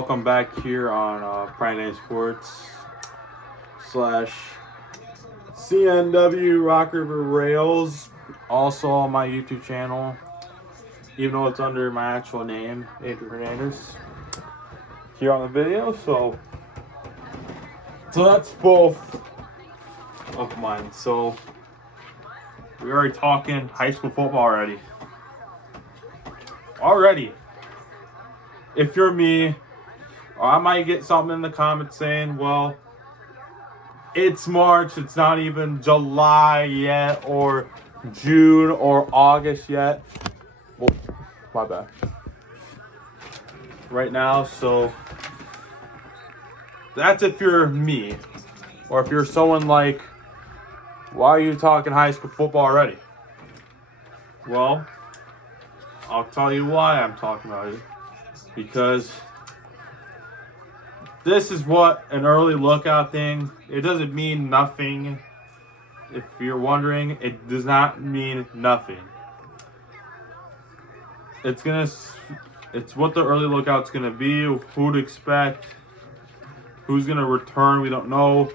Welcome back here on Friday Night Sports slash CNW Rock River Rails. Also on my YouTube channel, even though it's under my actual name, Adrian Hernandez, here on the video. So that's both of mine. So we're already talking high school football already. If you're me, I might get something in the comments saying, well, it's March, it's not even July yet, or June or August yet. Well, my bad. Right now, so that's if you're me. Or if you're someone like, why are you talking high school football already? Well, I'll tell you why I'm talking about it. Because this is what an early lookout thing. It doesn't mean nothing. If you're wondering, it does not mean nothing. It's what the early lookout's gonna be, who to expect, who's gonna return. We don't know.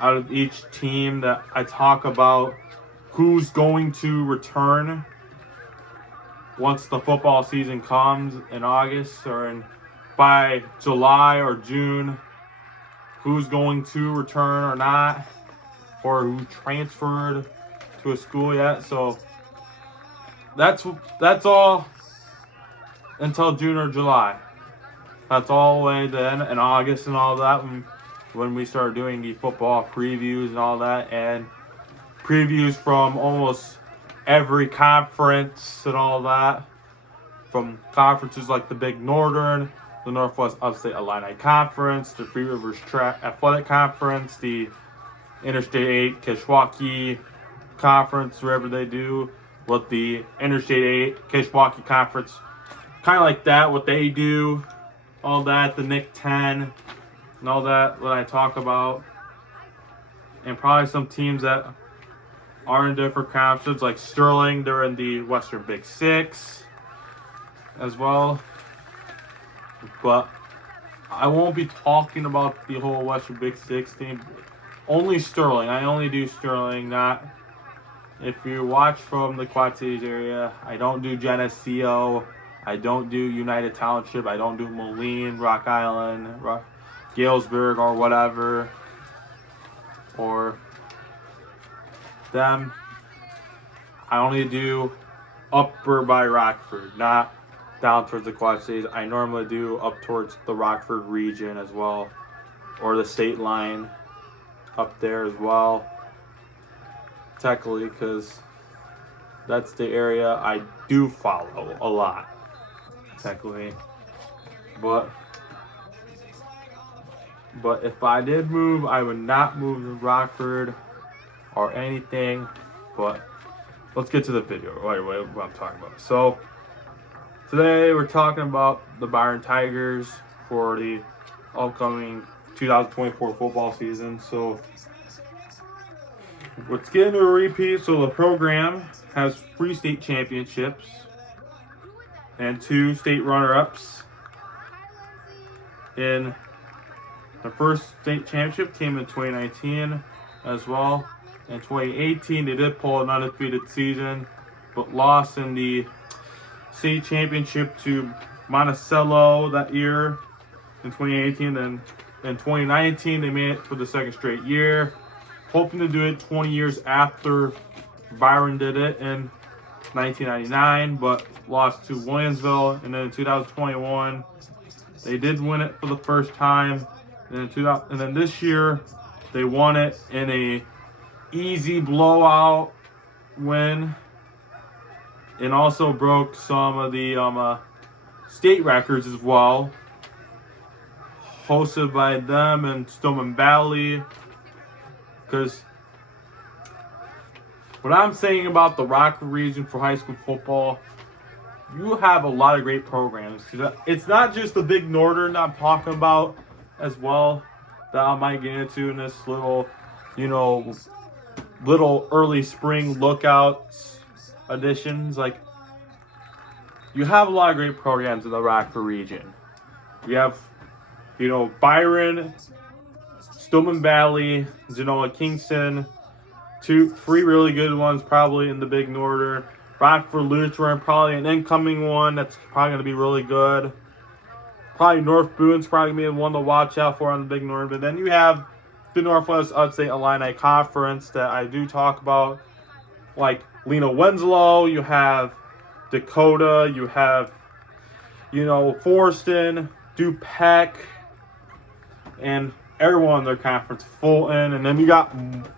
Out of each team that I talk about, who's going to return once the football season comes in August or by July or June, who's going to return or not, or who transferred to a school yet. So that's all until June or July. That's all the way then in August and all that when we start doing the football previews and all that, and previews from almost every conference and all that, from conferences like the Big Northern, the Northwest Upstate Illini Conference, the Three Rivers Track Athletic Conference, the Interstate 8 Kishwaukee Conference, wherever they do, what the Interstate 8 Kishwaukee Conference, kind of like that, what they do, all that, the Nick 10, and all that, what I talk about, and probably some teams that are in different conferences, like Sterling, they're in the Western Big Six as well. But I won't be talking about the whole Western Big Six team. Only Sterling. I only do Sterling. Not if you watch from the Quad Cities area. I don't do Geneseo. I don't do United Township. I don't do Moline, Rock Island, Galesburg, or whatever, or them. I only do upper by Rockford, not down towards the Quad Cities. I normally do up towards the Rockford region as well, or the state line up there as well, technically, because that's the area I do follow a lot, technically. But if I did move, I would not move to Rockford or anything. But let's get to the video. What I'm talking about. So today we're talking about the Byron Tigers for the upcoming 2024 football season. So let's get into a repeat. So the program has 3 state championships and 2 state runner-ups. In the first state championship came in 2019 as well. In 2018, they did pull an undefeated season, but lost in the state championship to Monticello that year in 2018. Then in 2019, they made it for the second straight year, hoping to do it 20 years after Byron did it in 1999, but lost to Williamsville. And then in 2021, they did win it for the first time. And then this year, they won it in a easy blowout win, and also broke some of the state records as well, hosted by them and Stillman Valley. Because what I'm saying about the Rockford region for high school football, you have a lot of great programs. It's not just the Big Northern that I'm talking about as well, that I might get into in this little early spring lookouts editions. Like, you have a lot of great programs in the Rockford region. We have Byron, Stillman Valley, Genoa Kingston, three really good ones probably in the Big Northern. Rockford Lutheran, probably an incoming one that's probably going to be really good. Probably North Boone's probably going to be one to watch out for on the Big Northern. But then you have the Northwest Upstate Illini Conference that I do talk about, like Lena Winslow, you have Dakota, you have, Forston, DuPec, and everyone in their conference, Fulton. And then you got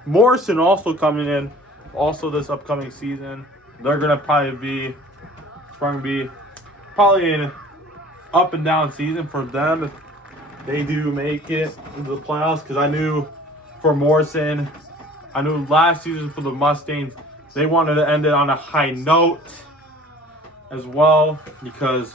Morrison also coming in, also this upcoming season. They're going to probably be an up and down season for them if they do make it into the playoffs. Because I knew for Morrison, last season for the Mustangs, they wanted to end it on a high note as well. Because,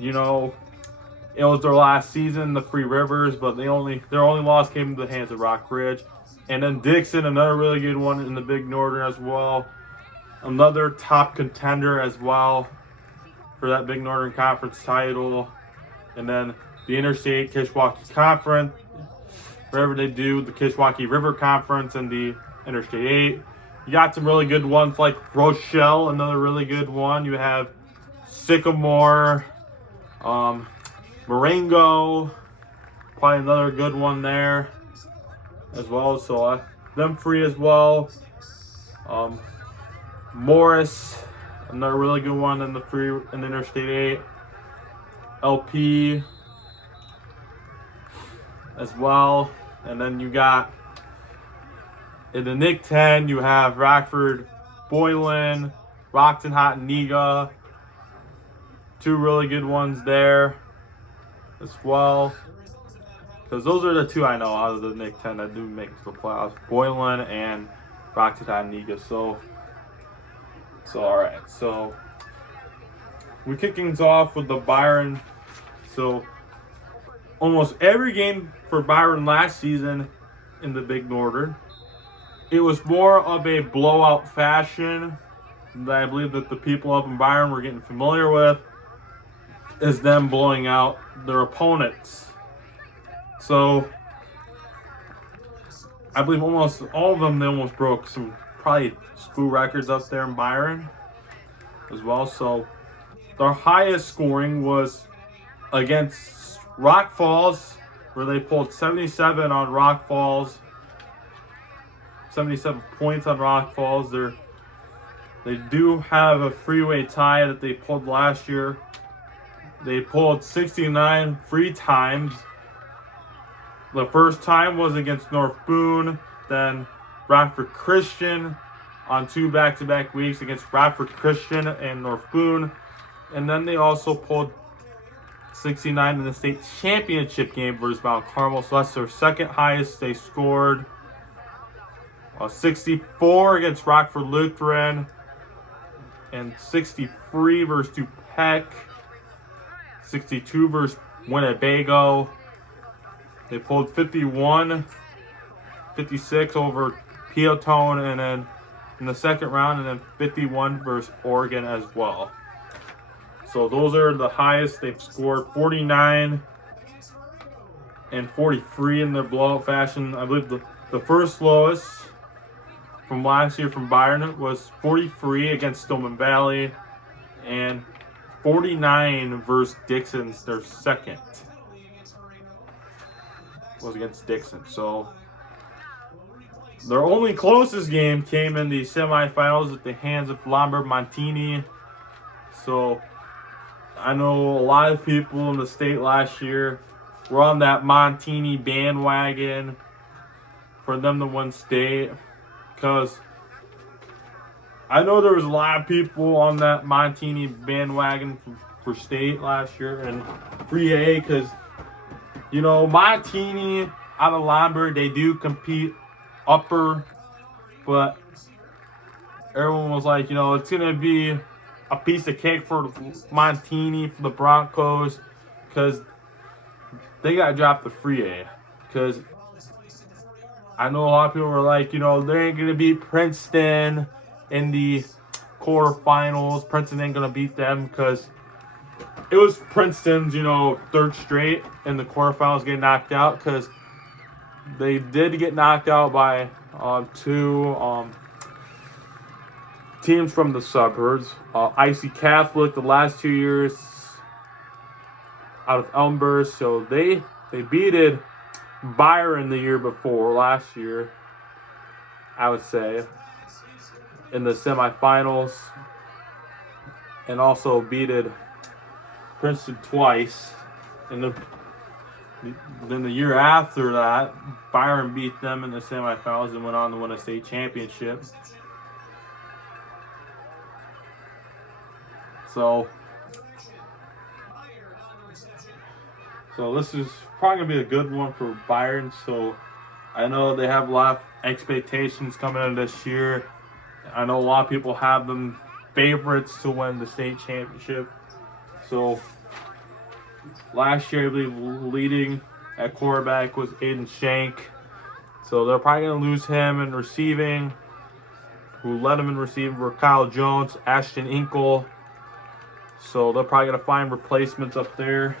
it was their last season, the Three Rivers, but their only loss came to the hands of Rock Ridge. And then Dixon, another really good one in the Big Northern as well. Another top contender as well for that Big Northern Conference title. And then the Interstate Kishwaukee Conference, wherever they do, the Kishwaukee River Conference and the Interstate 8. You got some really good ones like Rochelle, another really good one. You have Sycamore, Marengo, probably another good one there as well. So them three as well. Morris, another really good one in the Interstate 8. LP as well. And then you got in the NIC 10, you have Rockford, Boylan, Rockton, Hattoniga. Two really good ones there as well. Because those are the two I know out of the NIC 10 that do make the playoffs. Boylan and Rockton, Hattoniga. So alright. So we kick things off with the Byron. So almost every game for Byron last season in the Big Northern, it was more of a blowout fashion that I believe that the people up in Byron were getting familiar with, is them blowing out their opponents. So I believe almost all of them, they almost broke some probably school records up there in Byron as well. So their highest scoring was against Rock Falls, where they pulled 77 on Rock Falls. 77 points on Rock Falls. They do have a freeway tie that they pulled last year. They pulled 69 free times. The first time was against North Boone, then Rockford Christian on two back-to-back weeks against Rockford Christian and North Boone. And then they also pulled 69 in the state championship game versus Mount Carmel. So that's their second highest they scored. 64 against Rockford Lutheran. And 63 versus DuPec. 62 versus Winnebago. They pulled 51, 56 over Peotone, and then in the second round, and then 51 versus Oregon as well. So those are the highest they've scored. 49 and 43 in their blowout fashion. I believe the first lowest from last year from Byron was 43 against Stillman Valley, and 49 versus Dixon's their second was against Dixon. So their only closest game came in the semifinals at the hands of Lombard Montini. So I know a lot of people in the state last year were on that Montini bandwagon for them to win state, because I know there was a lot of people on that Montini bandwagon for state last year and 3A, because Montini out of Lombard, they do compete upper, but everyone was like, it's going to be a piece of cake for Montini, for the Broncos, because they got dropped to 3A. Because I know a lot of people were like, they ain't going to beat Princeton in the quarterfinals. Princeton ain't going to beat them because it was Princeton's, third straight in the quarterfinals getting knocked out, because they did get knocked out by two teams from the suburbs. IC Catholic the last 2 years out of Elmhurst, so they beated Byron the year before, last year, I would say, in the semifinals, and also beated Princeton twice. And then the year after that, Byron beat them in the semifinals and went on to win a state championship. So this is probably going to be a good one for Byron. So I know they have a lot of expectations coming in this year. I know a lot of people have them favorites to win the state championship. So last year, I believe, leading at quarterback was Aiden Shank. So they're probably going to lose him in receiving. Who led him in receiving were Kyle Jones, Ashton Inkle. So they're probably going to find replacements up there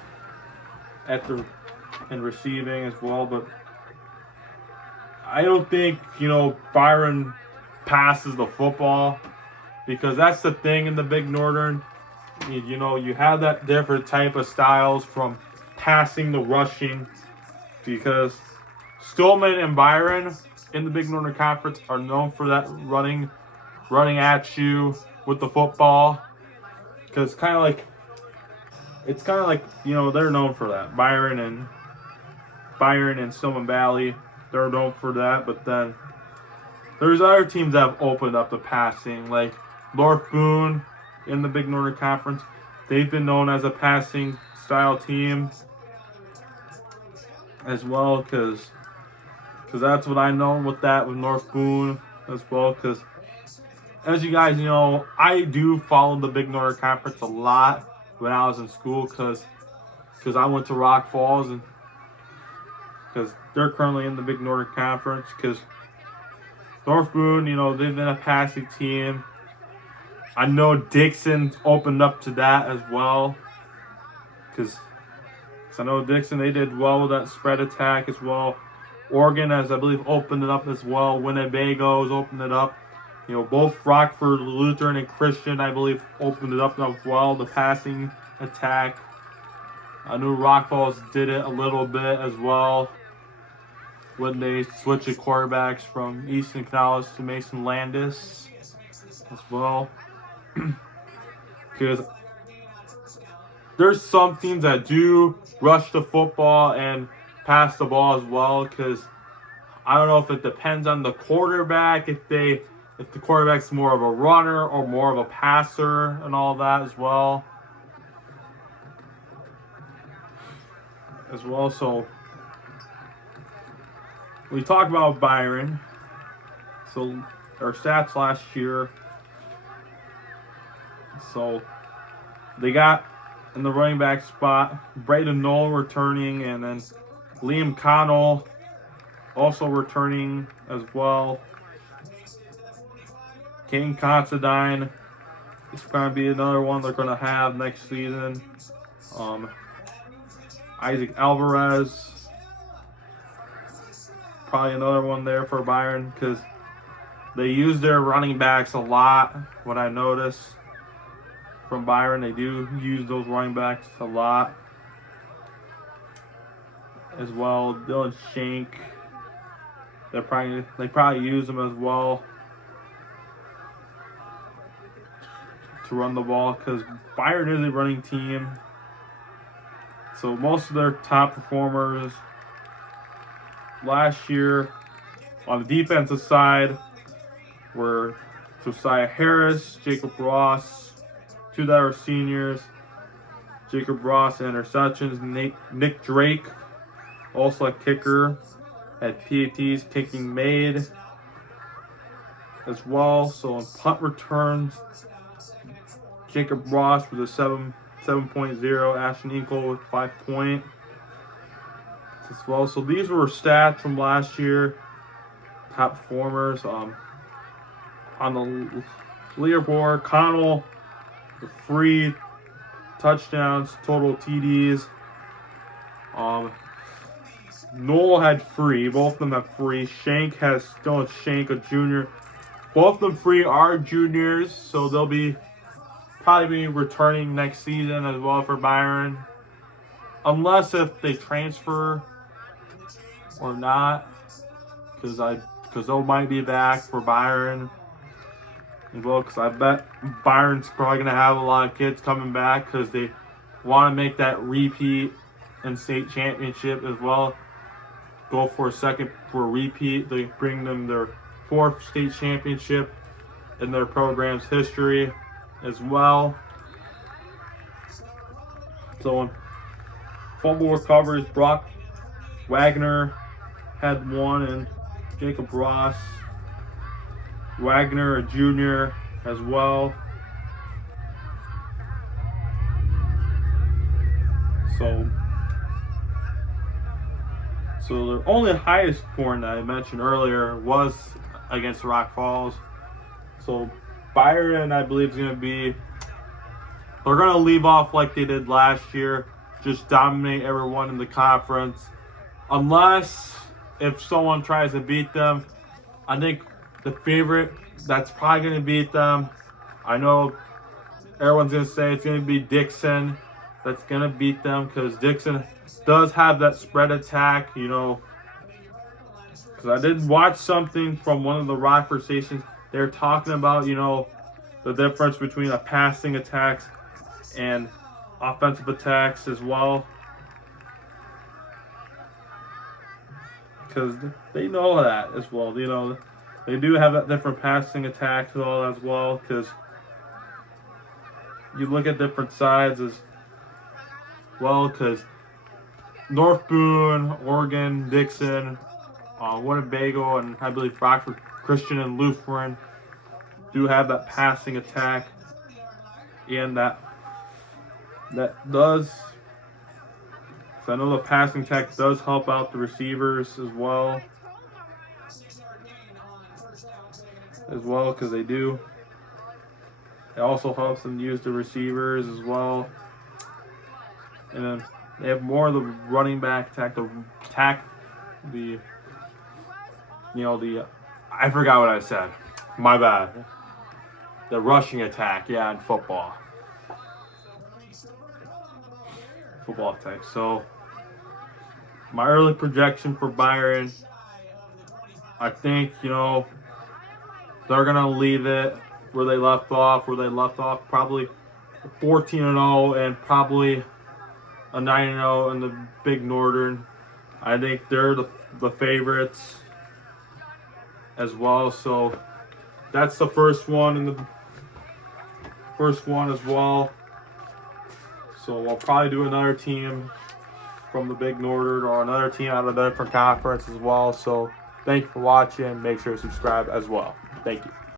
in receiving as well. But I don't think, Byron passes the football, because that's the thing in the Big Northern. You have that different type of styles from passing to rushing, because Stillman and Byron in the Big Northern Conference are known for that running at you with the football. Because it's kind of like they're known for that. Byron and Stillman Valley, they're known for that. But then there's other teams that have opened up the passing, like North Boone in the Big Northern Conference. They've been known as a passing style team as well, because that's what I know with North Boone as well. Because as you guys know, I do follow the Big Northern Conference a lot when I was in school, because I went to Rock Falls, and because they're currently in the Big Northern Conference. Because North Boone, they've been a passing team. I know Dixon opened up to that as well, because I know Dixon, they did well with that spread attack as well. Oregon, as I believe, opened it up as well. Winnebago's opened it up. Both Rockford, Lutheran, and Christian, I believe, opened it up as well, the passing attack. I knew Rock Falls did it a little bit as well when they switched the quarterbacks from Easton Knowledge to Mason Landis as well. Because there's some teams that do rush the football and pass the ball as well, because I don't know if it depends on the quarterback, if the quarterback's more of a runner or more of a passer and all that as well. So we talk about Byron. So our stats last year. So they got in the running back spot Braden Knoll returning, and then Liam Connell also returning as well. Kane Considine is going to be another one they're going to have next season. Isaac Alvarez, probably another one there for Byron, because they use their running backs a lot. What I noticed from Byron, they do use those running backs a lot as well. Dylan Shank, they probably use them as well to run the ball, because Byron is a running team. So most of their top performers last year on the defensive side were Josiah Harris, Jacob Ross, two that are seniors. Jacob Ross interceptions. Nick Drake, also a kicker, had PATs kicking made as well. So on punt returns, Jacob Ross with a 7.0, Ashton Inkle with 5 point as well. So these were stats from last year, top performers. On the leaderboard, Connell, the free touchdowns, total TDs. Noel had 3. Both of them have 3. Shank has still Shank, a junior. Both of them 3 are juniors, so they'll be probably be returning next season as well for Byron. Unless if they transfer or not, because they might be back for Byron as well. Because I bet Byron's probably gonna have a lot of kids coming back because they want to make that repeat in state championship as well. Go for a repeat. They bring them their 4th state championship in their program's history as well. So in fumble recoveries, Brock Wagner had 1, and Jacob Ross Wagner, a junior, as well. So the only highest scoring that I mentioned earlier was against Rock Falls. So Byron, I believe, is going to be, they're going to leave off like they did last year, just dominate everyone in the conference. Unless if someone tries to beat them, I think the favorite that's probably going to beat them, I know everyone's going to say it's going to be Dixon that's going to beat them, because Dixon does have that spread attack, you know. Because I did watch something from one of the Rockford stations. They're talking about, you know, the difference between a passing attacks and offensive attacks as well. Because they know that as well. You know, they do have that different passing attacks and all as well. Because you look at different sides as well. Because North Boone, Oregon, Dixon, Winnebago, and I believe Rockford Christian and Lutheran do have that passing attack, and that does. So I know the passing attack does help out the receivers as well, because they do. It also helps them use the receivers as well, and then they have more of the running back attack, I forgot what I said. My bad. The rushing attack, yeah, in football. Football attack. So, my early projection for Byron, I think, you know, they're going to leave it where they left off, probably 14-0 and probably a 9-0 in the Big Northern. I think they're the favorites as well. So that's the first one as well. So I'll probably do another team from the Big Northern or another team out of a different conference as well. So thank you for watching. Make sure to subscribe as well. Thank you.